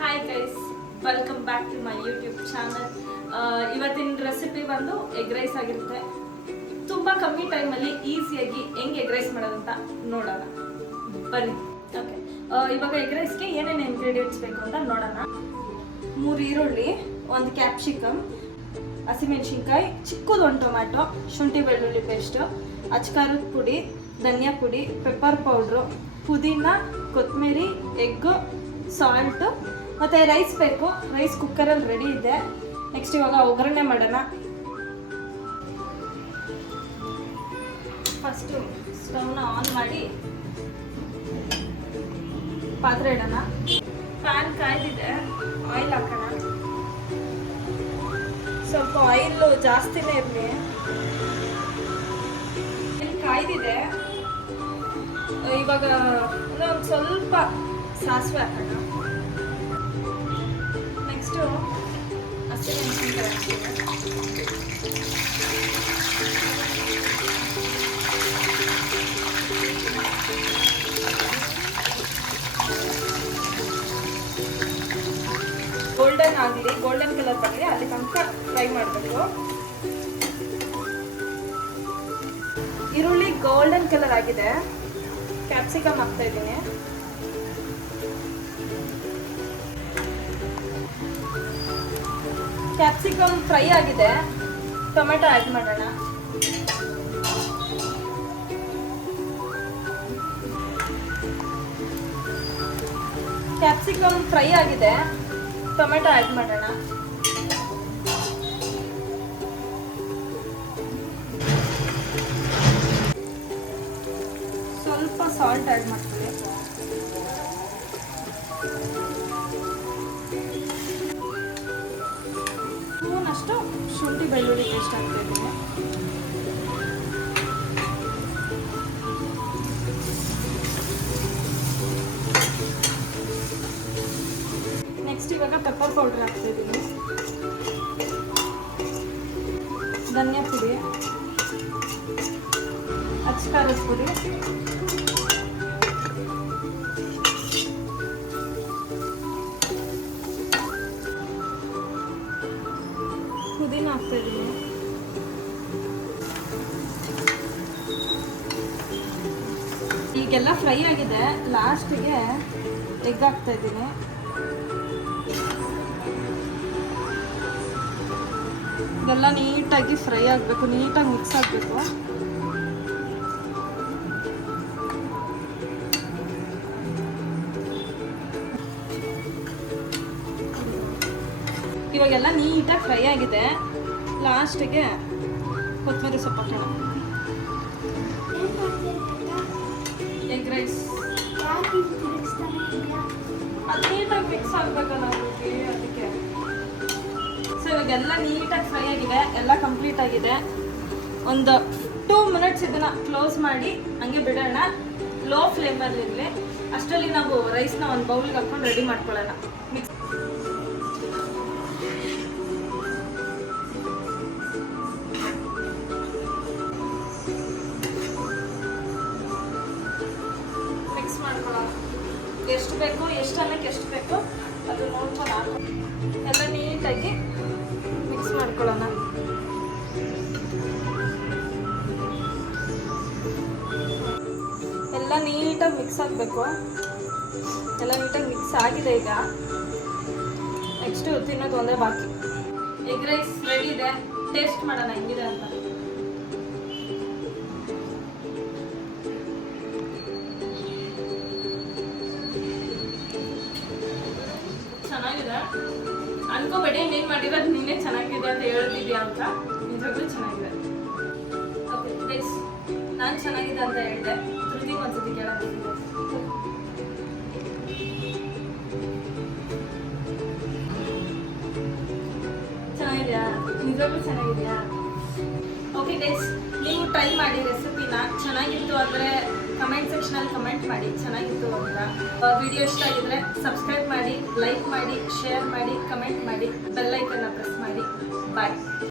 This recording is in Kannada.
Hi guys, welcome back to my YouTube channel. ಇವತ್ತಿನ ರೆಸಿಪಿ ಬಂದು ಎಗ್ ರೈಸ್ ಆಗಿರುತ್ತೆ. ತುಂಬ ಕಮ್ಮಿ ಟೈಮಲ್ಲಿ ಈಸಿಯಾಗಿ ಹೆಂಗೆ ಎಗ್ ರೈಸ್ ಮಾಡೋದಂತ ನೋಡೋಣ ಬನ್ನಿ. ಓಕೆ, ಇವಾಗ ಎಗ್ ರೈಸ್ಗೆ ಏನೇನು ಇಂಗ್ರೀಡಿಯೆಂಟ್ಸ್ ಬೇಕು ಅಂತ ನೋಡೋಣ. 3 ಈರುಳ್ಳಿ, 1 ಕ್ಯಾಪ್ಸಿಕಮ್, ಹಸಿಮೆಣಸಿನ್ಕಾಯಿ, ಚಿಕ್ಕದೊಂದು ಟೊಮ್ಯಾಟೊ, ಶುಂಠಿ ಬೆಳ್ಳುಳ್ಳಿ ಪೇಸ್ಟು, ಅಚ್ಕಾರದ ಪುಡಿ, ಧನಿಯಾ ಪುಡಿ, ಪೆಪ್ಪರ್ ಪೌಡ್ರು, ಪುದೀನ, ಕೊತ್ತಂಬರಿ, ಎಗ್ಗು, ಸಾಲ್ಟು ಮತ್ತು ರೈಸ್ ಬೇಕು. ರೈಸ್ ಕುಕ್ಕರಲ್ಲಿ ರೆಡಿ ಇದೆ. ನೆಕ್ಸ್ಟ್ ಇವಾಗ ಒಗ್ಗರಣೆ ಮಾಡೋಣ. ಫಸ್ಟು ಸ್ಟವ್ನ ಆನ್ ಮಾಡಿ ಪಾತ್ರೆ ಇಡೋಣ. ಪ್ಯಾನ್ ಕಾಯ್ದಿದೆ, ಆಯಿಲ್ ಹಾಕೋಣ. ಸ್ವಲ್ಪ ಆಯಿಲ್ ಜಾಸ್ತಿನೇ ಇರಲಿ. ಇಲ್ಲಿ ಕಾಯ್ದಿದೆ. ಇವಾಗ ಒಂದು ಸ್ವಲ್ಪ ಸಾಸಿವೆ ಹಾಕೋಣ. ನೆಕ್ಸ್ಟು ಹಸಿಮೆಣಸಿನ್ಕಾಯಿ ಹಾಕ್ತೀನಿ. ಗೋಲ್ಡನ್ ಆಗಲಿ, ಗೋಲ್ಡನ್ ಕಲರ್ ಬರಲಿ, ಅಲ್ಲಿ ತನಕ ಫ್ರೈ ಮಾಡಬೇಕು. ಈರುಳ್ಳಿ ಗೋಲ್ಡನ್ ಕಲರ್ ಆಗಿದೆ. ಕ್ಯಾಪ್ಸಿಕಮ್ ಹಾಕ್ತಾ ಇದ್ದೀನಿ. ಕ್ಯಾಪ್ಸಿಕಮ್ ಫ್ರೈ ಆಗಿದೆ. ಟೊಮೆಟೊ ಆ್ಯಡ್ ಮಾಡೋಣ. ಕ್ಯಾಪ್ಸಿಕಮ್ ಫ್ರೈ ಆಗಿದೆ. ಟೊಮೆಟೊ ಆ್ಯಡ್ ಮಾಡೋಣ. ಸ್ವಲ್ಪ ಸಾಲ್ಟ್ ಆ್ಯಡ್ ಮಾಡ್ತೀವಿ. ಸ್ಪೂನಷ್ಟು ಶುಂಠಿ ಬೆಳ್ಳುಳ್ಳಿ ಪೇಸ್ಟ್ ಹಾಕ್ತಾ ಇದ್ದೀನಿ. ನೆಕ್ಸ್ಟ್ ಇವಾಗ ಪೆಪ್ಪರ್ ಪೌಡರ್ ಹಾಕ್ತಾ ಇದ್ದೀನಿ. ಧನಿಯಾ ಪುಡಿ, ಅಚ್ಕಾರದ ಪುಡಿ, ಪುದೀನ ಹಾಕ್ತಾ ಇದ್ದೀನಿ. ಈಗೆಲ್ಲ ಫ್ರೈ ಆಗಿದೆ. ಲಾಸ್ಟಿಗೆ ಎಗ್ ಹಾಕ್ತಾ ಇದ್ದೀನಿ. ಇದೆಲ್ಲ ನೀಟಾಗಿ ಫ್ರೈ ಆಗಬೇಕು, ನೀಟಾಗಿ ಮಿಕ್ಸ್ ಆಗಬೇಕು. ಇವಾಗೆಲ್ಲ ನೀಟಾಗಿ ಫ್ರೈ ಆಗಿದೆ. ಲಾಸ್ಟಿಗೆ ಕೊತ್ತಂಬರಿ ಸೊಪ್ಪು ಹಾಕೋಣ. ಎಗ್ ರೈಸ್ ಅದು ನೀಟಾಗಿ ಮಿಕ್ಸ್ ಆಗಬೇಕಲ್ಲ ಅದಕ್ಕೆ. ಸೊ ಇವಾಗೆಲ್ಲ ನೀಟಾಗಿ ಫ್ರೈ ಆಗಿದೆ, ಎಲ್ಲ ಕಂಪ್ಲೀಟ್ ಆಗಿದೆ. ಒಂದು 2 ಮಿನಿಟ್ಸ್ ಇದನ್ನು ಕ್ಲೋಸ್ ಮಾಡಿ ಹಂಗೆ ಬಿಡೋಣ. ಲೋ ಫ್ಲೇಮಲ್ಲಿರಲಿ. ಅಷ್ಟರಲ್ಲಿ ನಾವು ರೈಸ್ನ ಒಂದು ಬೌಲ್ಗೆ ಹಾಕ್ಕೊಂಡು ರೆಡಿ ಮಾಡ್ಕೊಳ್ಳೋಣ. ಮಿಕ್ಸ್ ಮಾಡ್ಕೊಳ್ಳೋಣ. ಎಷ್ಟು ಬೇಕು, ಎಷ್ಟು ಅನ್ನಕ್ಕೆ ಎಷ್ಟು ಬೇಕು ಅದು ನೋಡ್ಕೊಂಡು ಹಾಕೋ. ಎಲ್ಲ ನೀಟಾಗಿ ಮಿಕ್ಸ್ ಮಾಡ್ಕೊಳ್ಳೋಣ. ಎಲ್ಲ ನೀಟಾಗಿ ಮಿಕ್ಸ್ ಆಗಬೇಕು. ಎಲ್ಲ ನೀಟಾಗಿ ಮಿಕ್ಸ್ ಆಗಿದೆ. ಈಗ ನೆಕ್ಸ್ಟು ತಿನ್ನೋದು ಅಂದರೆ ಬಾಕಿ. ಎಗ್ ರೈಸ್ ರೆಡಿ ಇದೆ. ಟೇಸ್ಟ್ ಮಾಡೋಣ ಹೆಂಗಿದೆ ಅಂತ. ಚೆನ್ನಾಗಿದೆ. ಅನ್ಕೋಬೇಡಿ ನೀನು ಮಾಡಿರೋದು ನೀನೇ ಚೆನ್ನಾಗಿದೆ ಅಂತ ಹೇಳ್ತಿದ್ಯಾ ಅಂತ. ನಿಜವಾಗ್ಲೂ ಚೆನ್ನಾಗಿದೆ. ಓಕೆ ಗೈಸ್, ನಾನು ಚೆನ್ನಾಗಿದೆ ಅಂತ ಹೇಳಿದೆ. ಧೃತಿಗೆ ಒಂದ್ಸತಿ ಕೇಳೋದಿದೆ. ಚೆನ್ನಾಗಿದೆಯಾ? ನಿಜವಾಗ್ಲೂ ಚೆನ್ನಾಗಿದೆಯಾ? ಓಕೆ ಗೈಸ್, ನೀವು ಟ್ರೈ ಮಾಡಿ ರೆಸಿಪಿನ. ಚೆನ್ನಾಗಿತ್ತು ಅಂದರೆ ಕಮೆಂಟ್ ಸೆಕ್ಷನಲ್ಲಿ ಕಮೆಂಟ್ ಮಾಡಿ ಚೆನ್ನಾಗಿತ್ತು ಅಂತ. ವಿಡಿಯೋ ಇಷ್ಟ ಆಗಿದ್ರೆ ಸಬ್ಸ್ಕ್ರೈಬ್ ಮಾಡಿ, ಲೈಕ್ ಮಾಡಿ, ಶೇರ್ ಮಾಡಿ, ಕಮೆಂಟ್ ಮಾಡಿ, ಬೆಲ್ ಐಕನ್ನ ಪ್ರೆಸ್ ಮಾಡಿ.